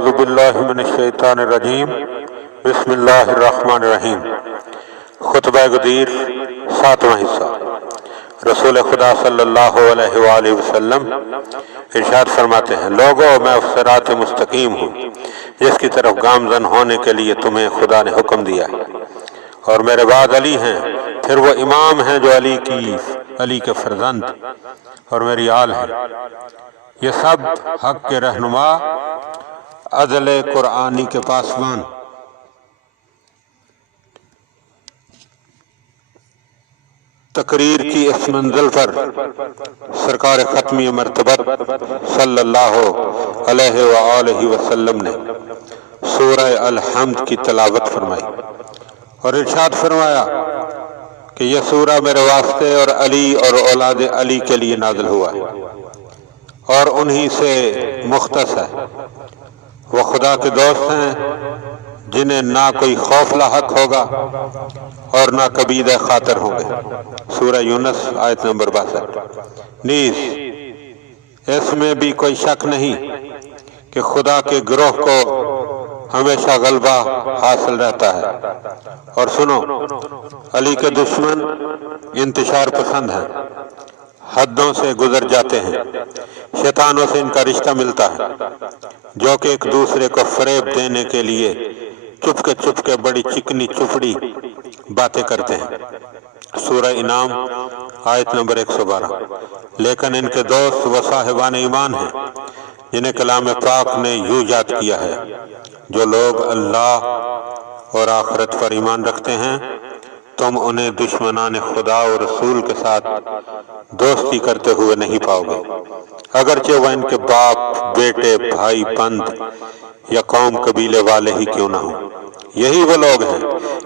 اعوذ باللہ من الشیطان الرجیم بسم اللہ الرحمن الرحیم۔ خطبہ گدیر، 7واں حصہ۔ رسول خدا صلی اللہ علیہ وآلہ وسلم ارشاد فرماتے ہیں، لوگوں میں صراط مستقیم ہوں جس کی طرف گامزن ہونے کے لیے تمہیں خدا نے حکم دیا ہے، اور میرے بعد علی ہیں، پھر وہ امام ہیں جو علی کے فرزند اور میری آل ہیں۔ یہ سب حق کے رہنما، عدل قرآنی کے پاسبان، تقریر کی اس منزل پر سرکار ختمی مرتبت صلی اللہ علیہ وآلہ وسلم نے سورہ الحمد کی تلاوت فرمائی اور ارشاد فرمایا کہ یہ سورہ میرے واسطے اور علی اور اولاد علی کے لیے نازل ہوا ہے اور انہی سے مختص ہے۔ وہ خدا کے دوست ہیں جنہیں نہ کوئی خوف لاحق ہوگا اور نہ کبید خاطر ہوں گے۔ سورہ یونس آیت نمبر 62۔ نیز اس میں بھی کوئی شک نہیں کہ خدا کے گروہ کو ہمیشہ غلبہ حاصل رہتا ہے۔ اور سنو، علی کے دشمن انتشار پسند ہیں، حدوں سے گزر جاتے ہیں، شیطانوں سے ان کا رشتہ ملتا ہے، جو کہ ایک دوسرے کو فریب دینے کے لیے چپ کے بڑی چکنی چپڑی باتیں کرتے ہیں۔ سورہ انعام آیت نمبر 112۔ لیکن ان کے دوست وہ صاحبان ایمان ہیں جنہیں کلام پاک نے یوں یاد کیا ہے، جو لوگ اللہ اور آخرت پر ایمان رکھتے ہیں، تم انہیں دشمنان خدا اور رسول کے ساتھ دوستی کرتے ہوئے نہیں پاؤ گے، اگرچہ وہ ان کے باپ، بیٹے، بھائی، بند یا قوم قبیلے والے ہی کیوں نہ ہوں۔ یہی وہ لوگ ہیں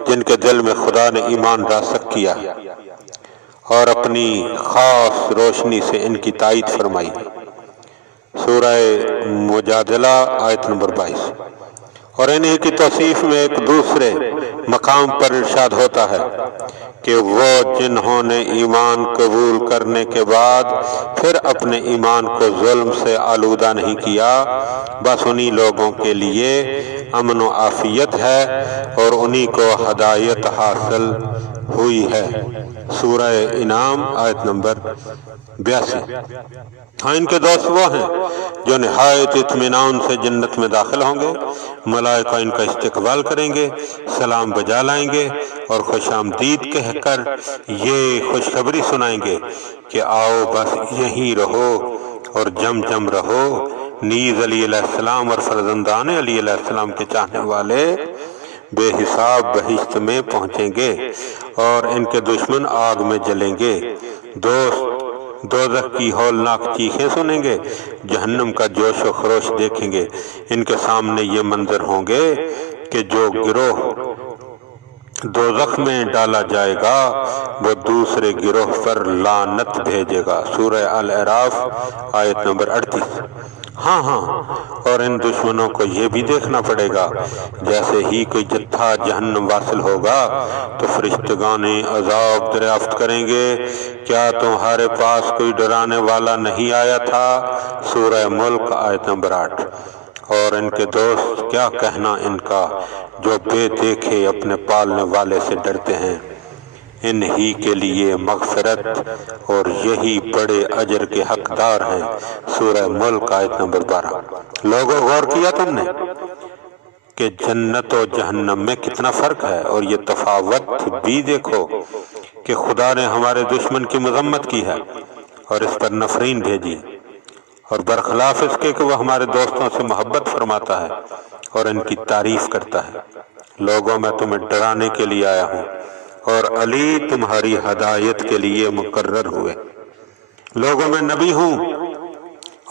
جن کے دل میں خدا نے ایمان راسخ کیا ہے اور اپنی خاص روشنی سے ان کی تائید فرمائی ہے۔ سورہ مجادلہ آیت نمبر 22۔ اور انہی کی توصیف میں ایک دوسرے مقام پر ارشاد ہوتا ہے کہ وہ جنہوں نے ایمان قبول کرنے کے بعد پھر اپنے ایمان کو ظلم سے آلودہ نہیں کیا، بس انہی لوگوں کے لیے امن و عافیت ہے اور انہی کو ہدایت حاصل ہوئی ہے۔ سورہ انعام آیت نمبر 82۔ ہاں، ان کے دوست وہ ہیں جو نہایت اطمینان سے جنت میں داخل ہوں گے، ملائکہ ان کا استقبال کریں گے، سلام بجا لائیں گے اور خوش آمدید کہہ کر یہ خوشخبری سنائیں گے کہ آؤ بس یہیں رہو اور جم رہو۔ نیز علی علیہ السلام اور فرزندان علی علیہ السلام کے چاہنے والے بے حساب بہشت میں پہنچیں گے اور ان کے دشمن آگ میں جلیں گے۔ دوست دوزخ کی ہولناک چیخیں سنیں گے، جہنم کا جوش و خروش دیکھیں گے۔ ان کے سامنے یہ منظر ہوں گے کہ جو گروہ دوزخ میں ڈالا جائے گا وہ دوسرے گروہ پر لعنت بھیجے گا۔ سورہ الاعراف آیت نمبر 38۔ ہاں، اور ان دشمنوں کو یہ بھی دیکھنا پڑے گا، جیسے ہی کوئی جتھا جہنم واصل ہوگا تو فرشتگان عذاب دریافت کریں گے، کیا تمہارے پاس کوئی ڈرانے والا نہیں آیا تھا؟ سورہ ملک آیت نمبر 8۔ اور ان کے دوست کیا کہنا ان کا جو بے دیکھے اپنے پالنے والے سے ڈرتے ہیں، انہی کے لیے مغفرت اور یہی بڑے اجر کے حقدار ہیں۔ سورہ ملک آیت نمبر 12۔ لوگوں، غور کیا تم نے کہ جنت و جہنم میں کتنا فرق ہے؟ اور یہ تفاوت بھی دیکھو کہ خدا نے ہمارے دشمن کی مذمت کی ہے اور اس پر نفرین بھیجی، اور برخلاف اس کے کہ وہ ہمارے دوستوں سے محبت فرماتا ہے اور ان کی تعریف کرتا ہے۔ لوگوں، میں تمہیں ڈرانے کے لیے آیا ہوں اور علی تمہاری ہدایت کے لیے مقرر ہوئے۔ لوگوں، میں نبی ہوں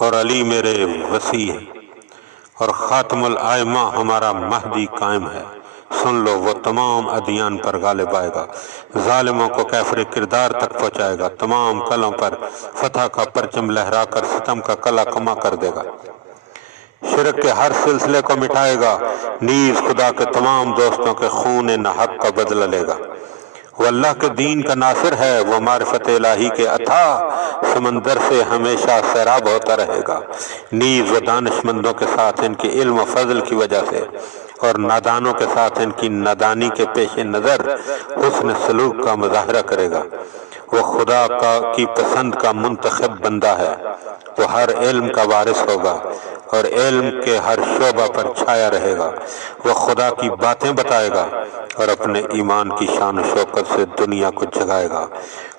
اور علی میرے وصی ہیں اور خاتم الائمہ ہمارا مہدی قائم ہے۔ سن لو، وہ تمام ادیان پر غالب آئے گا، ظالموں کو کیفر کردار تک پہنچائے گا، تمام کلوں پر فتح کا پرچم لہرا کر ستم کا کلا کما کر دے گا، شرک کے ہر سلسلے کو مٹائے گا، نیز خدا کے تمام دوستوں کے خون ناحق کا بدلہ لے گا۔ وہ اللہ کے دین کا ناصر ہے، وہ معرفت الہی کے اتھاہ سمندر سے ہمیشہ سیراب ہوتا رہے گا۔ نیز وہ دانش مندوں کے ساتھ ان کے علم و فضل کی وجہ سے اور نادانوں کے ساتھ ان کی نادانی کے پیش نظر حسن سلوک کا مظاہرہ کرے گا۔ وہ خدا کی پسند کا منتخب بندہ ہے، وہ ہر علم کا وارث ہوگا اور علم کے ہر شعبہ پر چھایا رہے گا۔ وہ خدا کی باتیں بتائے گا اور اپنے ایمان کی شان و شوکت سے دنیا کو جگائے گا۔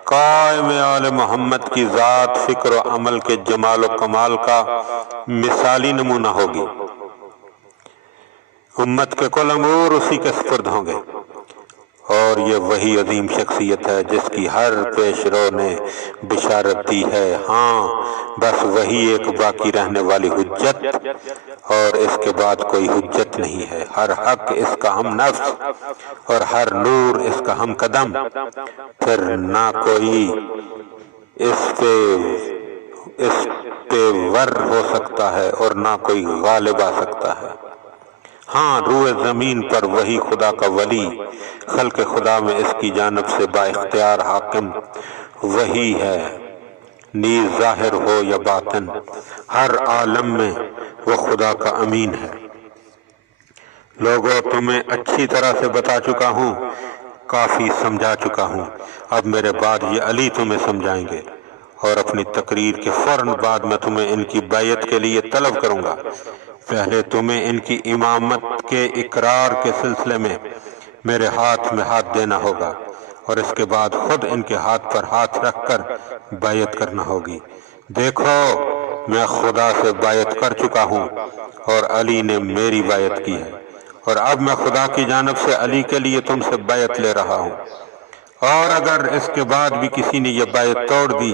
قائم آل محمد کی ذات فکر و عمل کے جمال و کمال کا مثالی نمونہ ہوگی۔ امت کے کل امور اسی کے سپرد ہوں گے، اور یہ وہی عظیم شخصیت ہے جس کی ہر پیش رو نے بشارت دی ہے۔ ہاں بس وہی ایک باقی رہنے والی حجت، اور اس کے بعد کوئی حجت نہیں ہے۔ ہر حق اس کا ہم نفس اور ہر نور اس کا ہم قدم، پھر نہ کوئی اس پہ ور ہو سکتا ہے اور نہ کوئی غالب آ سکتا ہے۔ ہاں روئے زمین پر وہی خدا کا ولی، خلق خدا میں اس کی جانب سے با اختیار حاکم وہی ہے، نیز ظاہر ہو یا باطن ہر عالم میں وہ خدا کا امین ہے۔ لوگوں تمہیں اچھی طرح سے بتا چکا ہوں، کافی سمجھا چکا ہوں، اب میرے بعد یہ علی تمہیں سمجھائیں گے، اور اپنی تقریر کے فوراً بعد میں تمہیں ان کی بیعت کے لیے طلب کروں گا۔ پہلے تمہیں ان کی امامت کے اقرار کے سلسلے میں میرے ہاتھ میں ہاتھ دینا ہوگا، اور اس کے بعد خود ان کے ہاتھ پر ہاتھ رکھ کر بیعت کرنا ہوگی۔ دیکھو میں خدا سے بیعت کر چکا ہوں اور علی نے میری بیعت کی ہے، اور اب میں خدا کی جانب سے علی کے لیے تم سے بیعت لے رہا ہوں، اور اگر اس کے بعد بھی کسی نے یہ بیعت توڑ دی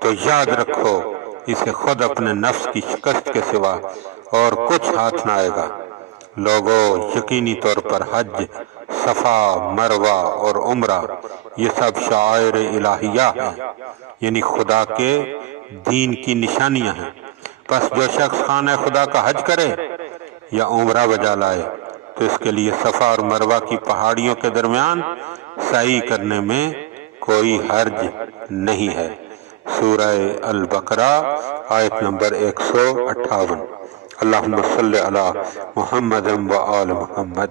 تو یاد رکھو اسے خود اپنے نفس کی شکست کے سوا اور کچھ ہاتھ نہ آئے گا۔ لوگوں یقینی طور پر حج، صفا، مروہ اور عمرہ یہ سب شعائر الہیہ ہیں، یعنی خدا کے دین کی نشانیاں ہیں۔ پس جو شخص خانہ خدا کا حج کرے یا عمرہ بجا لائے تو اس کے لیے صفا اور مروہ کی پہاڑیوں کے درمیان سعی کرنے میں کوئی حرج نہیں ہے۔ سورہ البقرہ آیت نمبر 158۔ اللہم صلی علی محمد و آل محمد۔